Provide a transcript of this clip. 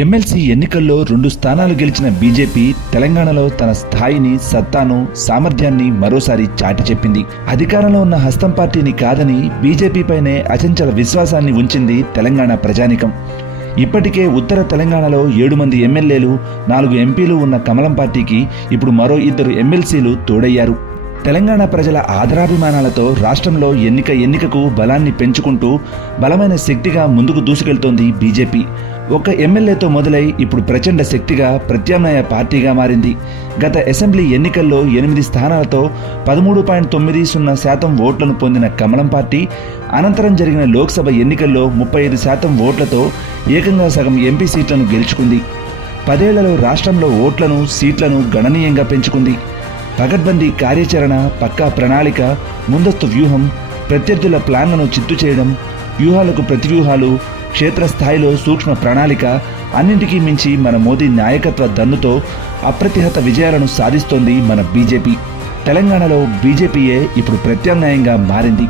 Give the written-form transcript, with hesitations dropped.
MLC ఎన్నికల్లో 2 స్థానాలు గెలిచిన బీజేపీ తెలంగాణలో తన స్థాయిని, సత్తాను, సామర్థ్యాన్ని మరోసారి చాటి చెప్పింది. అధికారంలో ఉన్న హస్తం పార్టీని కాదని బీజేపీపైనే అచంచల విశ్వాసాన్ని ఉంచింది తెలంగాణ ప్రజానీకం. ఇప్పటికే ఉత్తర తెలంగాణలో 7 మంది ఎమ్మెల్యేలు, 4 ఎంపీలు ఉన్న కమలం పార్టీకి ఇప్పుడు మరో 2 ఎమ్మెల్సీలు తోడయ్యారు. తెలంగాణ ప్రజల ఆదరాభిమానాలతో రాష్ట్రంలో ఎన్నికకు బలాన్ని పెంచుకుంటూ బలమైన శక్తిగా ముందుకు దూసుకెళ్తోంది బీజేపీ. ఒక ఎమ్మెల్యేతో మొదలై ఇప్పుడు ప్రచండ శక్తిగా ప్రత్యామ్నాయ పార్టీగా మారింది. గత అసెంబ్లీ ఎన్నికల్లో 8 స్థానాలతో 13.90% ఓట్లను పొందిన కమలం పార్టీ అనంతరం జరిగిన లోక్సభ ఎన్నికల్లో 35% ఓట్లతో ఏకంగా సగం ఎంపీ సీట్లను గెలుచుకుంది. 10 ఏళ్లలో రాష్ట్రంలో ఓట్లను, సీట్లను గణనీయంగా పెంచుకుంది. పకడ్బందీ కార్యాచరణ, పక్కా ప్రణాళిక, ముందస్తు వ్యూహం, ప్రత్యర్థుల ప్లాన్లను చిత్తు చేయడం, వ్యూహాలకు ప్రతివ్యూహాలు, క్షేత్రస్థాయిలో సూక్ష్మ ప్రణాళిక, అన్నింటికీ మించి మన మోదీ నాయకత్వ దన్నుతో అప్రతిహత విజయాలను సాధిస్తోంది మన బీజేపీ. తెలంగాణలో బీజేపీయే ఇప్పుడు ప్రత్యామ్నాయంగా మారింది.